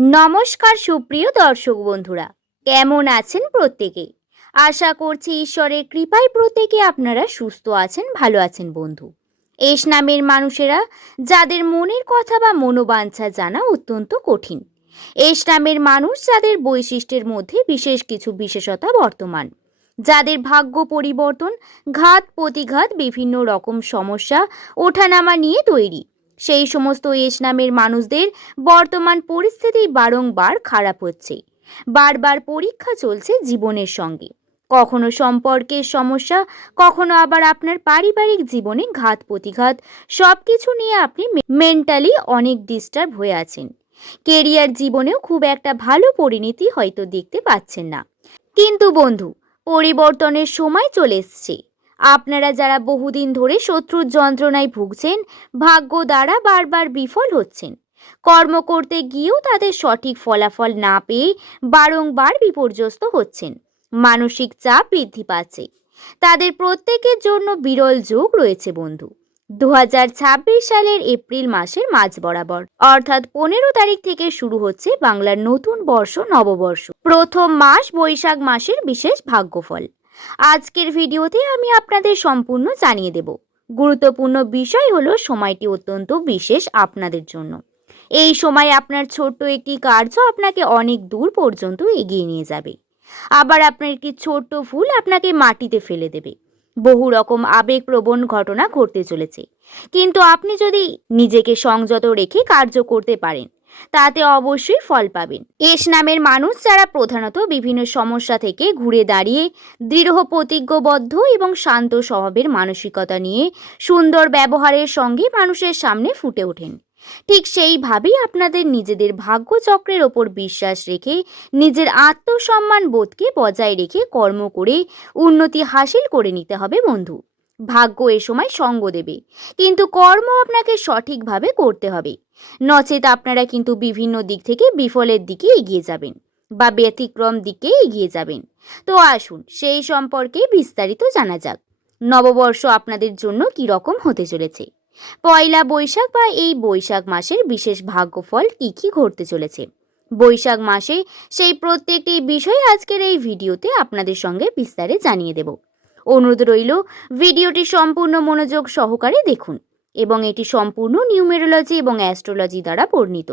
নমস্কার সুপ্রিয় দর্শক বন্ধুরা, কেমন আছেন প্রত্যেকে? আশা করছি ঈশ্বরের কৃপায় প্রত্যেকে আপনারা সুস্থ আছেন, ভালো আছেন। বন্ধু, এস নামের মানুষেরা যাদের মনের কথা বা মনোবাঞ্ছা জানা অত্যন্ত কঠিন, এস নামের মানুষ যাদের বৈশিষ্ট্যের মধ্যে বিশেষ কিছু বিশেষতা বর্তমান, যাদের ভাগ্য পরিবর্তন, ঘাত প্রতিঘাত, বিভিন্ন রকম সমস্যা ওঠানামা নিয়ে তৈরি, সেই সমস্ত এস নামের মানুষদের বর্তমান পরিস্থিতি বারংবার খারাপ হচ্ছে। বারবার পরীক্ষা চলছে জীবনের সঙ্গে, কখনো সম্পর্কের সমস্যা, কখনো আবার আপনার পারিবারিক জীবনে ঘাত প্রতিঘাত। সব কিছু নিয়ে আপনি মেন্টালি অনেক ডিস্টার্ব হয়ে আছেন। কেরিয়ার জীবনেও খুব একটা ভালো পরিণতি হয়তো দেখতে পাচ্ছেন না। কিন্তু বন্ধু, পরিবর্তনের সময় চলে এসছে। আপনারা যারা বহুদিন ধরে শত্রুর যন্ত্রণায় ভুগছেন, ভাগ্য দ্বারা বারবার বিফল হচ্ছেন, কর্ম করতে গিয়েও তাদের সঠিক ফলাফল না পেয়ে বারংবার বিপর্যস্ত হচ্ছেন, মানসিক চাপ বৃদ্ধি পাচ্ছে, তাদের প্রত্যেকের জন্য বিরল যোগ রয়েছে বন্ধু। 2026 সালের এপ্রিল মাসের মাঝ বরাবর, অর্থাৎ 15 তারিখ থেকে শুরু হচ্ছে বাংলার নতুন বর্ষ, নববর্ষ। প্রথম মাস বৈশাখ মাসের বিশেষ ভাগ্যফল আজকের ভিডিওতে আমি আপনাদের সম্পূর্ণ জানিয়ে দেব। গুরুত্বপূর্ণ বিষয় হলো সময়টি অত্যন্ত বিশেষ আপনাদের জন্য। এই সময় আপনার ছোট্ট একটি কার্য আপনাকে অনেক দূর পর্যন্ত এগিয়ে নিয়ে যাবে, আবার আপনার একটি ছোট্ট ভুল আপনাকে মাটিতে ফেলে দেবে। বহু রকম আবেগপ্রবণ ঘটনা ঘটতে চলেছে, কিন্তু আপনি যদি নিজেকে সংযত রেখে কার্য করতে পারেন, তাতে অবশ্যই ফল পাবেন। এস নামের মানুষ যারা প্রধানত বিভিন্ন সমস্যা থেকে ঘুরে দাঁড়িয়ে দৃঢ় প্রতিজ্ঞবদ্ধ এবং শান্ত স্বভাবের মানসিকতা নিয়ে সুন্দর ব্যবহারের সঙ্গে মানুষের সামনে ফুটে ওঠেন, ঠিক সেইভাবেই আপনাদের নিজেদের ভাগ্যচক্রের ওপর বিশ্বাস রেখে নিজের আত্মসম্মান বোধকে বজায় রেখে কর্ম করে উন্নতি হাসিল করে নিতে হবে বন্ধু। ভাগ্য এ সময় সঙ্গ দেবে, কিন্তু কর্ম আপনাকে সঠিকভাবে করতে হবে, নচেত আপনারা কিন্তু বিভিন্ন দিক থেকে বিফলের দিকে এগিয়ে যাবেন বা ব্যতিক্রম দিকে এগিয়ে যাবেন। তো আসুন সেই সম্পর্কে বিস্তারিত জানা যাক। নববর্ষ আপনাদের জন্য কি রকম হতে চলেছে, পয়লা বৈশাখ বা এই বৈশাখ মাসের বিশেষ ভাগ্যফল কি কি ঘটতে চলেছে, বৈশাখ মাসে সেই প্রত্যেকটি বিষয় আজকের এই ভিডিওতে আপনাদের সঙ্গে বিস্তারে জানিয়ে দেব। অনুরোধ রইল ভিডিওটি সম্পূর্ণ মনোযোগ সহকারে দেখুন, এবং এটি সম্পূর্ণ নিউমেরোলজি এবং অ্যাস্ট্রোলজি দ্বারা বর্ণিত।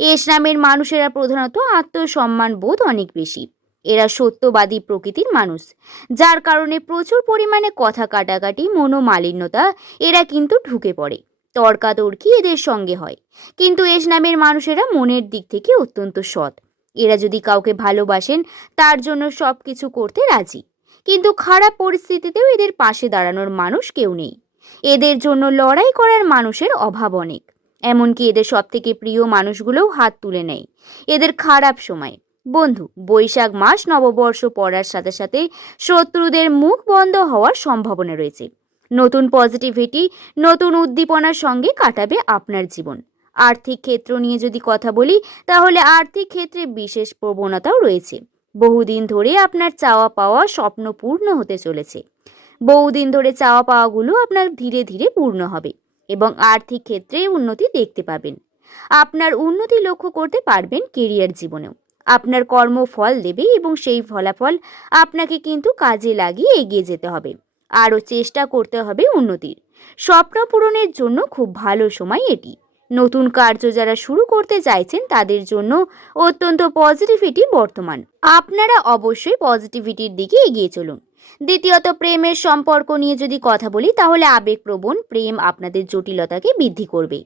এস নামের মানুষেরা প্রধানত আত্মসম্মান বোধ অনেক বেশি, এরা সত্যবাদী প্রকৃতির মানুষ, যার কারণে প্রচুর পরিমাণে কথা কাটাকাটি, মনোমালিন্যতা এরা কিন্তু ঢুকে পড়ে, তর্কাতর্কি এদের সঙ্গে হয়। কিন্তু এস নামের মানুষেরা মনের দিক থেকে অত্যন্ত সৎ, এরা যদি কাউকে ভালোবাসেন তার জন্য সব কিছু করতে রাজি, কিন্তু খারাপ পরিস্থিতিতেও এদের পাশে দাঁড়ানোর মানুষ কেউ নেই। এদের জন্য লড়াই করার মানুষের অভাব অনেক, এমনকি এদের সব থেকে প্রিয় মানুষগুলোও হাত তুলে নেয় এদের খারাপ সময়। বন্ধু, বৈশাখ মাস নববর্ষ পড়ার সাথে সাথে শত্রুদের মুখ বন্ধ হওয়ার সম্ভাবনা রয়েছে। নতুন পজিটিভিটি, নতুন উদ্দীপনার সঙ্গে কাটাবে আপনার জীবন। আর্থিক ক্ষেত্র নিয়ে যদি কথা বলি, তাহলে আর্থিক ক্ষেত্রে বিশেষ প্রবণতাও রয়েছে। বহুদিন ধরে আপনার চাওয়া পাওয়া স্বপ্ন পূর্ণ হতে চলেছে, বহুদিন ধরে চাওয়া পাওয়াগুলো আপনার ধীরে ধীরে পূর্ণ হবে এবং আর্থিক ক্ষেত্রে উন্নতি দেখতে পাবেন। আপনার উন্নতি লক্ষ্য করতে পারবেন কেরিয়ার জীবনেও। আপনার কর্ম ফল দেবে এবং সেই ফলাফল আপনাকে কিন্তু কাজে লাগিয়ে এগিয়ে যেতে হবে, আরও চেষ্টা করতে হবে উন্নতির। স্বপ্ন পূরণের জন্য খুব ভালো সময় এটি। নতুন কার্য যারা শুরু করতে চাইছেন তাদের জন্য অত্যন্ত পজিটিভিটি বর্তমান, আপনারা অবশ্যই পজিটিভিটির দিকে এগিয়ে চলুন। দ্বিতীয়ত, প্রেমের সম্পর্ক নিয়ে যদি কথা বলি, তাহলে আবেগপ্রবণ প্রেম আপনাদের জটিলতাকে বৃদ্ধি করবে।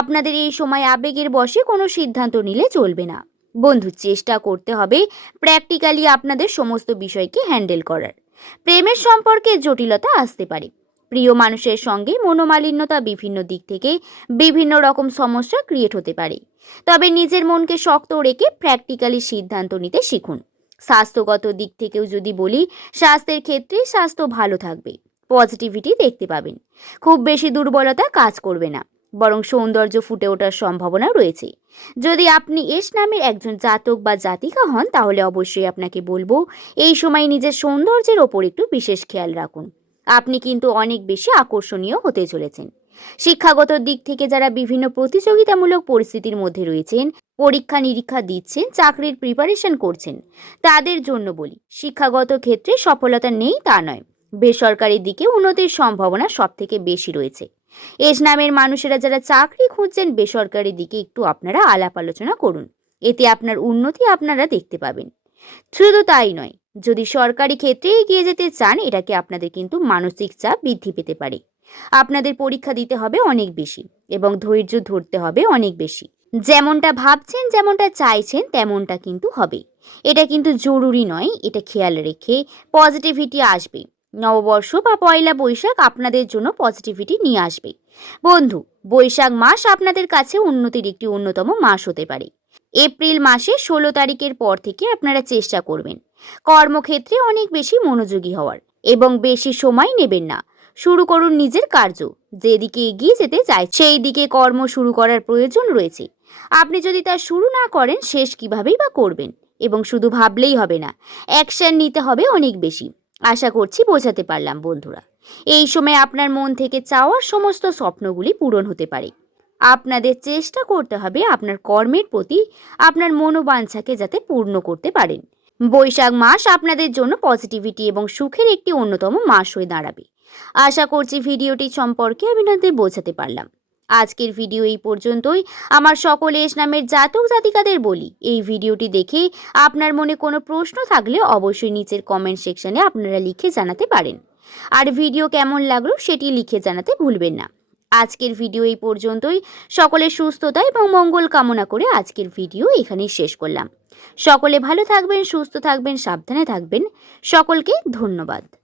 আপনাদের এই সময় আবেগের বশে কোনো সিদ্ধান্ত নিলে চলবে না বন্ধু, চেষ্টা করতে হবে প্র্যাকটিক্যালি আপনাদের সমস্ত বিষয়কে হ্যান্ডেল করার। প্রেমের সম্পর্কে জটিলতা আসতে পারে, প্রিয় মানুষের সঙ্গে মনোমালিন্যতা, বিভিন্ন দিক থেকে বিভিন্ন রকম সমস্যা ক্রিয়েট হতে পারে, তবে নিজের মনকে শক্ত রেখে প্র্যাকটিক্যালি সিদ্ধান্ত নিতে শিখুন। স্বাস্থ্যগত দিক থেকেও যদি বলি, স্বাস্থ্যের ক্ষেত্রে স্বাস্থ্য ভালো থাকবে, পজিটিভিটি দেখতে পাবেন, খুব বেশি দুর্বলতা কাজ করবে না, বরং সৌন্দর্য ফুটে ওঠার সম্ভাবনা রয়েছে। যদি আপনি এস নামের একজন জাতক বা জাতিকা হন, তাহলে অবশ্যই আপনাকে বলবো এই সময় নিজের সৌন্দর্যের ওপর একটু বিশেষ খেয়াল রাখুন। আপনি কিন্তু অনেক বেশি আকর্ষণীয় হতে চলেছেন। শিক্ষাগত দিক থেকে যারা বিভিন্ন প্রতিযোগিতামূলক পরিস্থিতির মধ্যে রয়েছেন, পরীক্ষা নিরীক্ষা দিচ্ছেন, চাকরির প্রিপারেশন করছেন, তাদের জন্য বলি, শিক্ষাগত ক্ষেত্রে সফলতা নেই তা নয়, বেসরকারি দিকে উন্নতির সম্ভাবনা সব থেকে বেশি রয়েছে। এস নামের মানুষেরা যারা চাকরি খুঁজছেন, বেসরকারি দিকে একটু আপনারা আলাপ আলোচনা করুন, এতে আপনার উন্নতি আপনারা দেখতে পাবেন। শুধু তাই নয়, যদি সরকারি ক্ষেত্রে এগিয়ে যেতে চান, এটাকে আপনাদের কিন্তু মানসিক চাপ বৃদ্ধি পেতে পারে। আপনাদের পরীক্ষা দিতে হবে অনেক বেশি এবং ধৈর্য ধরতে হবে অনেক বেশি। যেমনটা ভাবছেন, যেমনটা চাইছেন, তেমনটা কিন্তু হবে। এটা কিন্তু জরুরি নয়, এটা খেয়াল রেখে পজিটিভিটি আসবে। নববর্ষ বা পয়লা বৈশাখ আপনাদের জন্য পজিটিভিটি নিয়ে আসবে। বন্ধু, বৈশাখ মাস আপনাদের কাছে উন্নতির একটি অন্যতম মাস হতে পারে। এপ্রিল মাসে 16 তারিখের পর থেকে আপনারা চেষ্টা করবেন কর্মক্ষেত্রে অনেক বেশি মনোযোগী হওয়ার এবং বেশি সময় নেবেন না। শুরু করুন নিজের কার্য, যেদিকে এগিয়ে যেতে চাই সেই দিকে কর্ম শুরু করার প্রয়োজন রয়েছে। আপনি যদি তা শুরু না করেন, শেষ কিভাবেই বা করবেন? এবং শুধু ভাবলেই হবে না, অ্যাকশন নিতে হবে অনেক বেশি। আশা করছি বোঝাতে পারলাম বন্ধুরা। এই সময় আপনার মন থেকে চাওয়ার সমস্ত স্বপ্নগুলি পূরণ হতে পারে। আপনাদের চেষ্টা করতে হবে আপনার কর্মের প্রতি আপনার মনোবাঞ্ছাকে যাতে পূর্ণ করতে পারেন। বৈশাখ মাস আপনাদের জন্য পজিটিভিটি এবং সুখের একটি অন্যতম মাস হয়ে দাঁড়াবে। আশা করছি ভিডিওটি সম্পর্কে আমি আপনাদের বোঝাতে পারলাম। আজকের ভিডিও এই পর্যন্তই। আমার সকল এস নামের জাতক জাতিকাদের বলি, এই ভিডিওটি দেখে আপনার মনে কোনো প্রশ্ন থাকলে অবশ্যই নিচের কমেন্ট সেকশনে আপনারা লিখে জানাতে পারেন। আর ভিডিও কেমন লাগলো সেটি লিখে জানাতে ভুলবেন না। আজকের ভিডিও এই পর্যন্তই। সকলের সুস্থতা এবং মঙ্গল কামনা করে আজকের ভিডিও এখানেই শেষ করলাম। সকলে ভালো থাকবেন, সুস্থ থাকবেন, সাবধানে থাকবেন। সকলকে ধন্যবাদ।